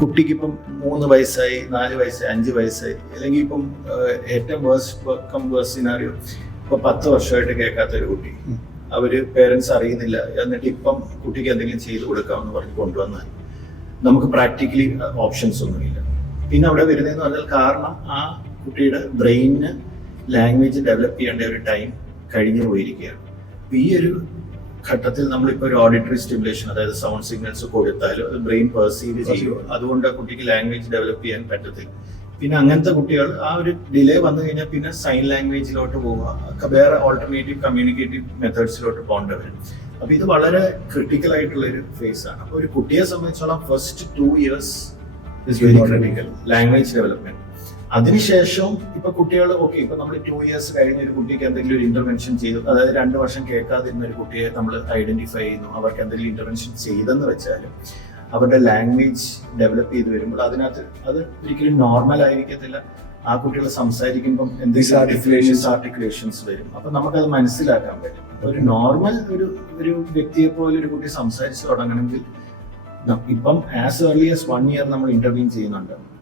കുട്ടിക്ക് ഇപ്പം 3 വയസ്സായി, 4 വയസ്സായി, 5 വയസ്സായി, അല്ലെങ്കിൽ ഇപ്പം ഏറ്റവും വേഴ്സ്റ്റ് സിനാറിയോ ഇപ്പൊ 10 വർഷമായിട്ട് കേൾക്കാത്തൊരു കുട്ടി, അവര് പേരൻസ് അറിയുന്നില്ല, എന്നിട്ട് ഇപ്പം കുട്ടിക്ക് എന്തെങ്കിലും ചെയ്തു കൊടുക്കാമെന്ന് പറഞ്ഞ് കൊണ്ടുവന്നാൽ നമുക്ക് പ്രാക്ടിക്കലി ഓപ്ഷൻസ് ഒന്നുമില്ല. പിന്നെ അവിടെ വരുന്നതെന്ന് പറഞ്ഞാൽ കാരണം ആ കുട്ടിയുടെ ബ്രെയിനിന് ലാംഗ്വേജ് ഡെവലപ്പ് ചെയ്യേണ്ട ഒരു ടൈം കഴിഞ്ഞു പോയിരിക്കുകയാണ്. ഈ ഒരു ഘട്ടത്തിൽ നമ്മളിപ്പോൾ ഒരു ഓഡിറ്ററി സ്റ്റിമുലേഷൻ, അതായത് സൗണ്ട് സിഗ്നൽസ് കൊടുത്താലോ അത് ബ്രെയിൻ പെർസീവ് ചെയ്യുമോ, അതുകൊണ്ട് ആ കുട്ടിക്ക് ലാംഗ്വേജ് ഡെവലപ്പ് ചെയ്യാൻ പറ്റത്തില്ല. പിന്നെ അങ്ങനത്തെ കുട്ടികൾ ആ ഒരു ഡിലേ വന്നു കഴിഞ്ഞാൽ പിന്നെ സൈൻ ലാംഗ്വേജിലോട്ട് പോവുക, വേറെ ഓൾട്ടർനേറ്റീവ് കമ്മ്യൂണിക്കേറ്റീവ് മെത്തേഡ്സിലോട്ട് പോകേണ്ടി വരും. അപ്പൊ ഇത് വളരെ ക്രിട്ടിക്കൽ ആയിട്ടുള്ള ഒരു ഫേസ് ആണ്. അപ്പൊ ഒരു കുട്ടിയെ സംബന്ധിച്ചോളം first 2 years is very critical language development. അതിനുശേഷം ഇപ്പൊ കുട്ടികൾ ഇപ്പൊ നമ്മൾ 2 years കഴിഞ്ഞ ഒരു കുട്ടിക്ക് എന്തെങ്കിലും ഒരു ഇന്റർവെൻഷൻ ചെയ്തു, അതായത് 2 വർഷം കേൾക്കാതിരുന്ന ഒരു കുട്ടിയെ നമ്മൾ ഐഡന്റിഫൈ ചെയ്യുന്നു, അവർക്ക് എന്തെങ്കിലും ഇന്റർവെൻഷൻ ചെയ്തെന്ന് വെച്ചാലും അവരുടെ ലാംഗ്വേജ് ഡെവലപ്പ് ചെയ്ത് വരുമ്പോൾ അതിനകത്ത് അത് ഒരിക്കലും നോർമൽ ആയിരിക്കത്തില്ല. ആ കുട്ടികൾ സംസാരിക്കുമ്പം എന്തെങ്കിലും ആർട്ടിക്കുലേഷൻസ് വരും. അപ്പൊ നമുക്കത് മനസ്സിലാക്കാൻ പറ്റും. ഒരു നോർമൽ ഒരു വ്യക്തിയെ പോലെ ഒരു കുട്ടി സംസാരിച്ചു തുടങ്ങണമെങ്കിൽ ഇപ്പം ആസ് ഏർലി ആസ് 1 year നമ്മൾ ഇന്റർവ്യൂ ചെയ്യുന്നുണ്ട്.